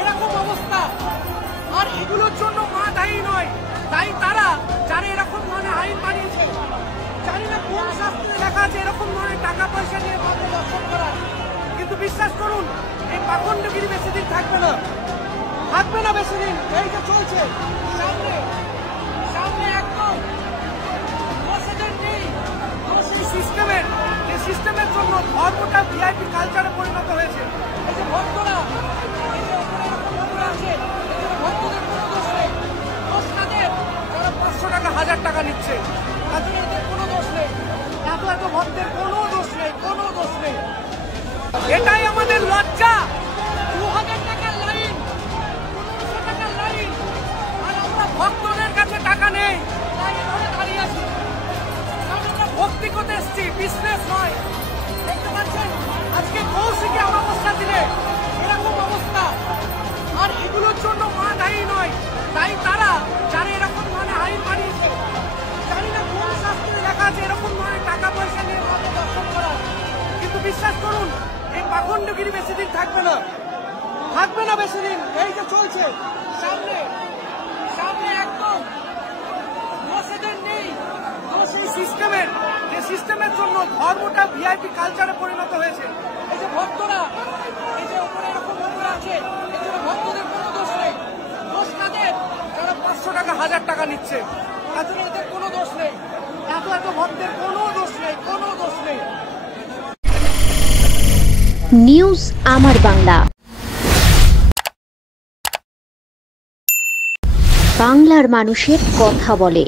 এরকম অবস্থা। আর এগুলোর জন্য মা দায়ী নয়, দায়ী তারা যারা এরকম ধরনের আইন বানিয়েছে। জানি না কোন শাস্ত্রে লেখা আছে এরকম ধরনের টাকা পয়সা নিয়ে মাকে দর্শন করা, কিন্তু বিশ্বাস করুন এই পাখণ্ডগিরি বেশি দিন থাকবে না, থাকবে না বেশি দিন। এই যে চলছে সামনে সামনে একদম নেই সেই সিস্টেমের, যে সিস্টেমের জন্য ধর্মটা ভিআইপি কালচারে পরিণত হয়েছে। এই যে ভক্তরা, এই যে ওখানে এরকম ভক্তরা আছে, এখানে ভক্তদের কোনো দোষ নেই, দোষ তাদের যারা 500 টাকা 1000 টাকা নিচ্ছে, তাদের এদের কোনো দোষ নেই। এত এত ভক্তের কোনো দোষ নেই, কোনো দোষ নেই। এটাই আমাদের লজ্জা। 2000 টাকার লাইন, 1500 টাকার লাইন, আর আমরা ভক্তদের কাছে টাকা নেই, তাই এখানে দাঁড়িয়ে আছি। আমরা ভক্তি করতে এসছি, বিজনেস নয়। দেখতে পাচ্ছেন আজকে কৌশিকী অমাবস্যা দিনে এরকম অবস্থা। আর এগুলোর জন্য মা দায়ী নয়, দায়ী তারা যারা এরকম ধরনের আইন বানিয়েছে। জানি না কোন শাস্ত্রে লেখা আছে এরকম ধরনের টাকা পয়সা নিয়ে মাকে দর্শন করা, কিন্তু বিশ্বাস করুন এই পাখণ্ডগিরি বেশি দিন থাকবে না, থাকবে না বেশি দিন। এই যে চলছে সামনে সামনে একদম দোষেদের নেই, দোষ এই সিস্টেমের, যে সিস্টেমের জন্য ধর্মটা ভিআইপি কালচারে পরিণত হয়েছে। এই যে ভক্তরা, এই যে ওখানে এরকম ভক্তরা আছে, এখানে ভক্তদের কোনো দোষ নেই, দোষ তাদের যারা 500 টাকা 1000 টাকা নিচ্ছে, তাদের এদের কোনো দোষ নেই। এত এত ভক্তের কোনো দোষ নেই, কোনো দোষ নেই। নিউজ আমার বাংলা, বাংলার মানুষের কথা বলে।